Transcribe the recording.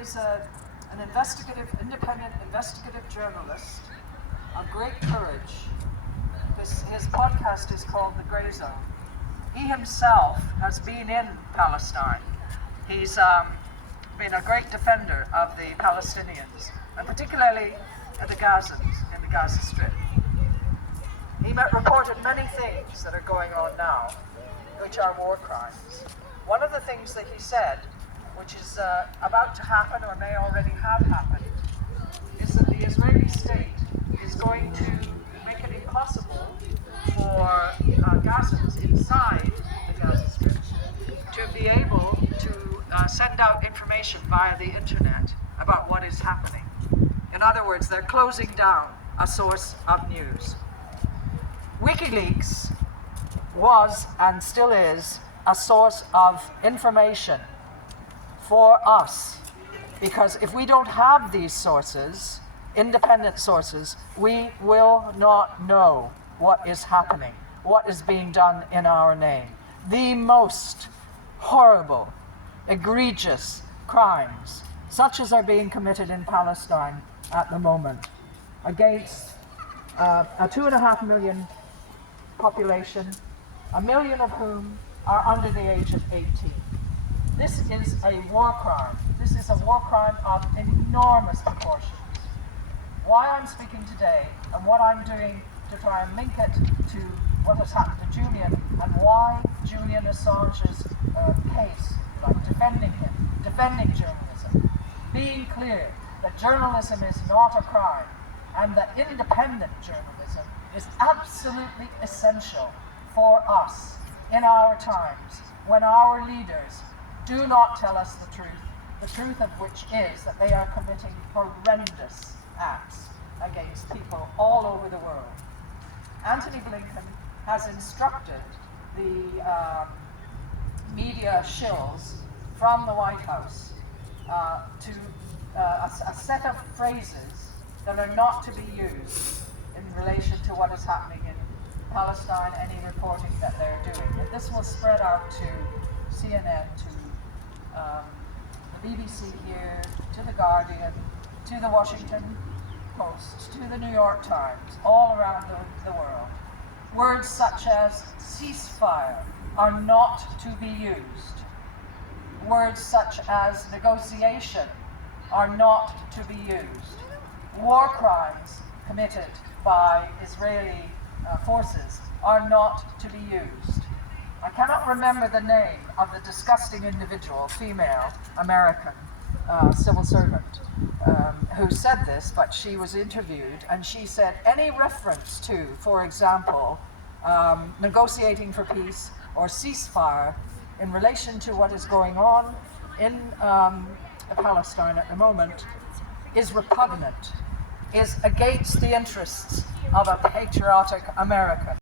is an independent investigative journalist of great courage. His podcast is called The Grey Zone. He himself has been in Palestine. He's been a great defender of the Palestinians, and particularly the Gazans in the Gaza Strip. He reported many things that are going on now, which are war crimes. One of the things that he said, which is about to happen or may already have happened, is that the Israeli state is going to make it impossible for Gazans inside the Gaza Strip to be able to send out information via the internet about what is happening. In other words, they're closing down a source of news. WikiLeaks was and still is a source of information for us, because if we don't have these sources, independent sources, we will not know what is happening, what is being done in our name. The most horrible, egregious crimes, such as are being committed in Palestine at the moment, against a 2.5 million population, 1 million of whom are under the age of 18. This is a war crime. This is a war crime of enormous proportions. Why I'm speaking today and what I'm doing to try and link it to what has happened to Julian, and why Julian Assange's case, like defending journalism, being clear that journalism is not a crime and that independent journalism is absolutely essential for us in our times when our leaders do not tell us the truth of which is that they are committing horrendous acts against people all over the world. Antony Blinken has instructed the media shills from the White House to a set of phrases that are not to be used in relation to what is happening in Palestine, any reporting that they're doing. And this will spread out to CNN, to the BBC here, to The Guardian, to the Washington Post, to the New York Times, all around the world. Words such as ceasefire are not to be used. Words such as negotiation are not to be used. War crimes committed by Israeli forces are not to be used. I cannot remember the name of the disgusting individual, female American civil servant, who said this, but she was interviewed and she said any reference to, for example, negotiating for peace or ceasefire in relation to what is going on in Palestine at the moment is repugnant, is against the interests of a patriotic America.